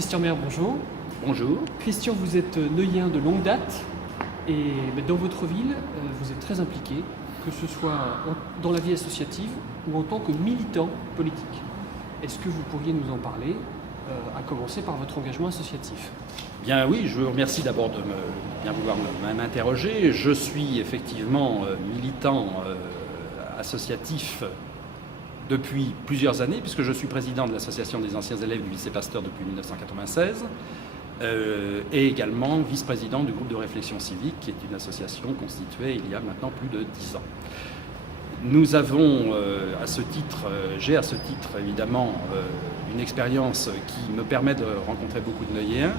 Christian Maire, bonjour. Bonjour. Christian, vous êtes neuilien de longue date et dans votre ville, vous êtes très impliqué, que ce soit dans la vie associative ou en tant que militant politique. Est-ce que vous pourriez nous en parler, à commencer par votre engagement associatif? Bien oui, je vous remercie d'abord de bien vouloir m'interroger. Je suis effectivement militant associatif depuis plusieurs années, puisque je suis président de l'association des anciens élèves du lycée Pasteur depuis 1996, et également vice-président du groupe de réflexion civique, qui est une association constituée il y a maintenant plus de 10 ans. Nous avons j'ai à ce titre évidemment une expérience qui me permet de rencontrer beaucoup de neuilléens.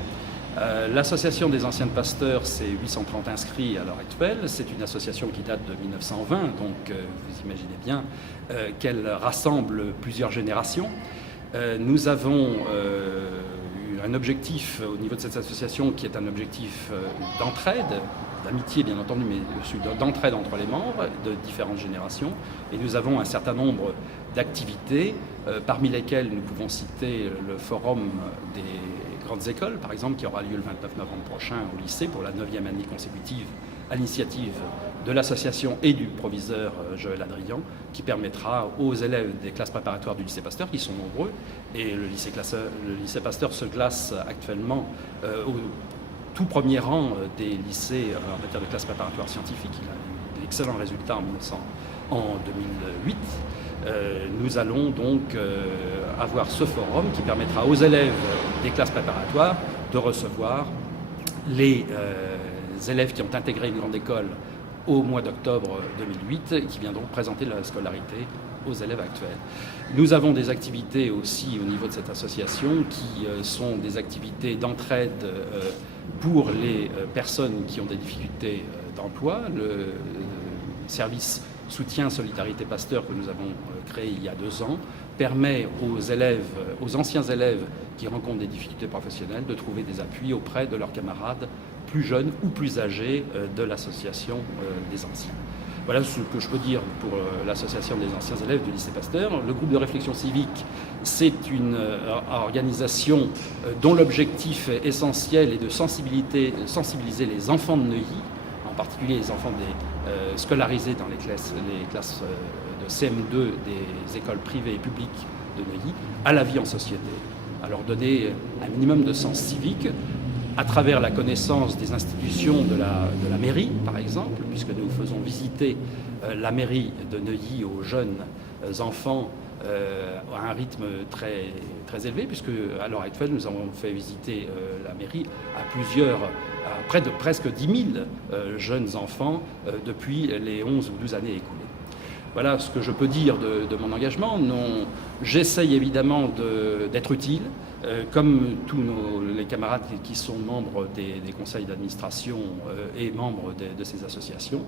L'association des anciens de Pasteur, c'est 830 inscrits à l'heure actuelle. C'est une association qui date de 1920, donc vous imaginez bien qu'elle rassemble plusieurs générations. Nous avons eu un objectif au niveau de cette association qui est un objectif d'entraide, d'amitié bien entendu, mais aussi d'entraide entre les membres de différentes générations. Et nous avons un certain nombre d'activités, parmi lesquelles nous pouvons citer le forum des grandes écoles, par exemple, qui aura lieu le 29 novembre prochain au lycée pour la 9e année consécutive à l'initiative de l'association et du proviseur Joël Adrian, qui permettra aux élèves des classes préparatoires du lycée Pasteur, qui sont nombreux, et le lycée Pasteur se classe actuellement au tout premier rang des lycées en matière de classe préparatoire scientifique. Il a eu d'excellents résultats en 2008. Nous allons donc avoir ce forum qui permettra aux élèves des classes préparatoires de recevoir les élèves qui ont intégré une grande école au mois d'octobre 2008 et qui viendront présenter la scolarité aux élèves actuels. Nous avons des activités aussi au niveau de cette association qui sont des activités d'entraide pour les personnes qui ont des difficultés d'emploi. Le service Soutien Solidarité Pasteur que nous avons créé il y a 2 ans permet aux anciens élèves qui rencontrent des difficultés professionnelles de trouver des appuis auprès de leurs camarades plus jeunes ou plus âgés de l'association des anciens. Voilà ce que je peux dire pour l'association des anciens élèves du lycée Pasteur. Le groupe de réflexion civique, c'est une organisation dont l'objectif essentiel est de sensibiliser les enfants de Neuilly, en particulier les enfants scolarisés dans les classes de CM2 des écoles privées et publiques de Neuilly, à la vie en société, à leur donner un minimum de sens civique à travers la connaissance des institutions de la mairie, par exemple, puisque nous faisons visiter la mairie de Neuilly aux jeunes enfants à un rythme très, très élevé, puisque à l'heure actuelle, nous avons fait visiter la mairie à près de presque 10 000 jeunes enfants depuis les 11 ou 12 années écoulées. Voilà ce que je peux dire de mon engagement. J'essaye évidemment d'être utile, comme tous les camarades qui sont membres des conseils d'administration et membres de ces associations.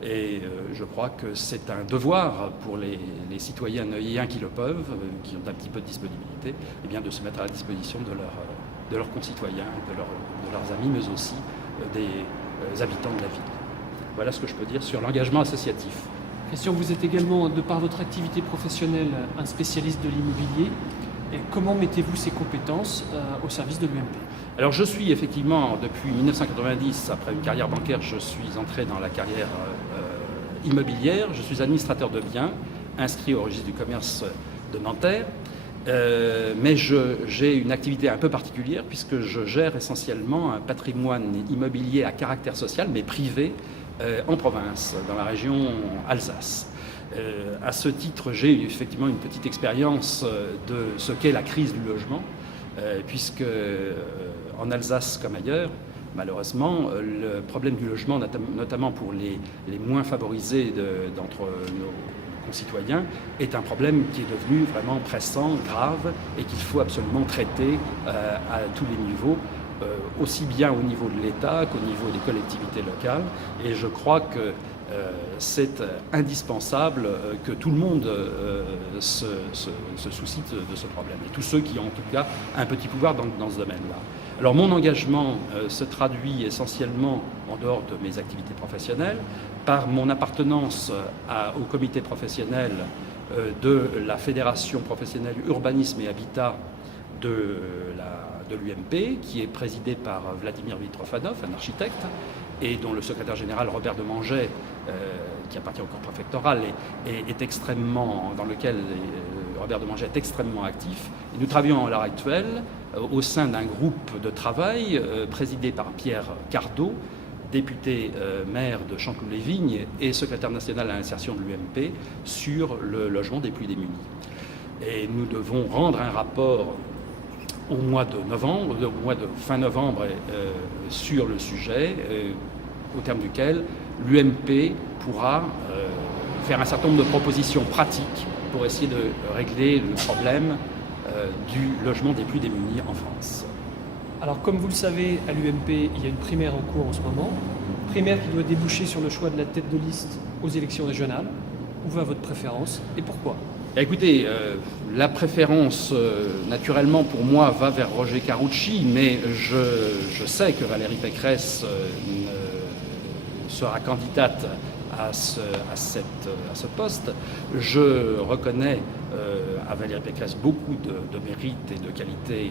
Et je crois que c'est un devoir pour les citoyens neuilliens qui le peuvent, qui ont un petit peu de disponibilité, eh bien de se mettre à la disposition de leurs concitoyens, de leurs amis, mais aussi des habitants de la ville. Voilà ce que je peux dire sur l'engagement associatif. Christian, vous êtes également, de par votre activité professionnelle, un spécialiste de l'immobilier. Et comment mettez-vous ces compétences au service de l'UMP? Alors je suis effectivement, depuis 1990, après une carrière bancaire, je suis entré dans la carrière immobilière. Je suis administrateur de biens, inscrit au registre du commerce de Nanterre. Mais j'ai une activité un peu particulière puisque je gère essentiellement un patrimoine immobilier à caractère social, mais privé, en province, dans la région Alsace. À ce titre, j'ai effectivement une petite expérience de ce qu'est la crise du logement, puisque en Alsace comme ailleurs, malheureusement, le problème du logement, notamment pour les moins favorisés d'entre nos concitoyens, est un problème qui est devenu vraiment pressant, grave, et qu'il faut absolument traiter à tous les niveaux, aussi bien au niveau de l'État qu'au niveau des collectivités locales. Et je crois que c'est indispensable que tout le monde se soucie de ce problème, et tous ceux qui ont en tout cas un petit pouvoir dans ce domaine-là. Alors mon engagement se traduit essentiellement, en dehors de mes activités professionnelles, par mon appartenance au comité professionnel de la Fédération professionnelle Urbanisme et Habitat de la de l'UMP, qui est présidé par Vladimir Mitrofanov, un architecte, et dont le secrétaire général Robert Demanget, qui appartient au corps préfectoral, est extrêmement, dans lequel Robert Demanget est extrêmement actif. Et nous travaillons à l'heure actuelle au sein d'un groupe de travail présidé par Pierre Cardot, député maire de Chanteloup-les-Vignes et secrétaire national à l'insertion de l'UMP, sur le logement des plus démunis. Et nous devons rendre un rapport au mois de novembre, au mois de fin novembre, sur le sujet, au terme duquel l'UMP pourra faire un certain nombre de propositions pratiques pour essayer de régler le problème du logement des plus démunis en France. Alors, comme vous le savez, à l'UMP, il y a une primaire en cours en ce moment. Primaire qui doit déboucher sur le choix de la tête de liste aux élections régionales. Où va votre préférence et pourquoi ? Écoutez, la préférence, naturellement, pour moi, va vers Roger Carucci, mais je sais que Valérie Pécresse sera candidate à ce poste. Je reconnais à Valérie Pécresse beaucoup de mérites et de qualités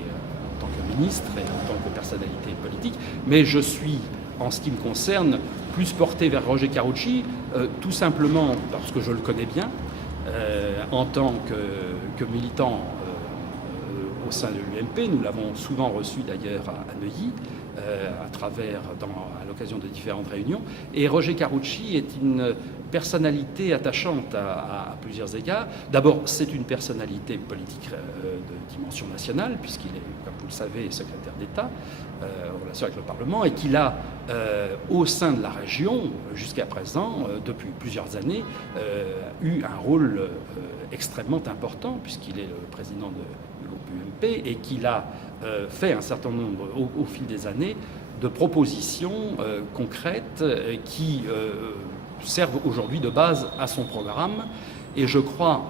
en tant que ministre et en tant que personnalité politique, mais je suis, en ce qui me concerne, plus porté vers Roger Carucci, tout simplement parce que je le connais bien, en tant que militant au sein de l'UMP. Nous l'avons souvent reçu d'ailleurs à Neuilly, à l'occasion de différentes réunions. Et Roger Carucci est une personnalité attachante à plusieurs égards. D'abord, c'est une personnalité politique de dimension nationale, puisqu'il est, comme vous le savez, secrétaire d'État en relation avec le Parlement, et qu'il a, au sein de la région, jusqu'à présent, depuis plusieurs années, eu un rôle extrêmement important, puisqu'il est le président du groupe UMP, et qu'il a fait un certain nombre, au fil des années, de propositions concrètes qui servent aujourd'hui de base à son programme. Et je crois,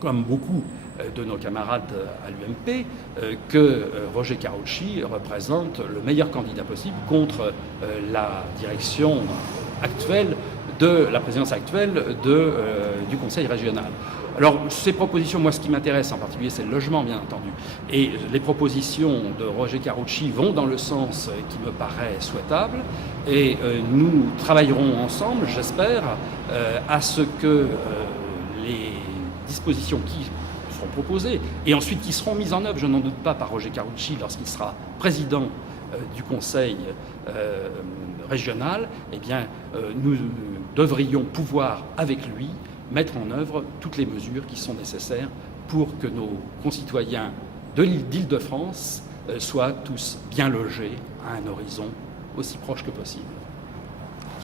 comme beaucoup de nos camarades à l'UMP, que Roger Carucci représente le meilleur candidat possible contre la direction actuelle, la présidence actuelle du Conseil régional. Alors, ces propositions, moi, ce qui m'intéresse en particulier, c'est le logement, bien entendu. Et les propositions de Roger Carucci vont dans le sens qui me paraît souhaitable. Et nous travaillerons ensemble, j'espère, à ce que les dispositions qui seront proposées et ensuite qui seront mises en œuvre, je n'en doute pas, par Roger Carucci lorsqu'il sera président du Conseil régional, eh bien, nous devrions pouvoir, avec lui, mettre en œuvre toutes les mesures qui sont nécessaires pour que nos concitoyens de d'Île-de-France soient tous bien logés à un horizon aussi proche que possible.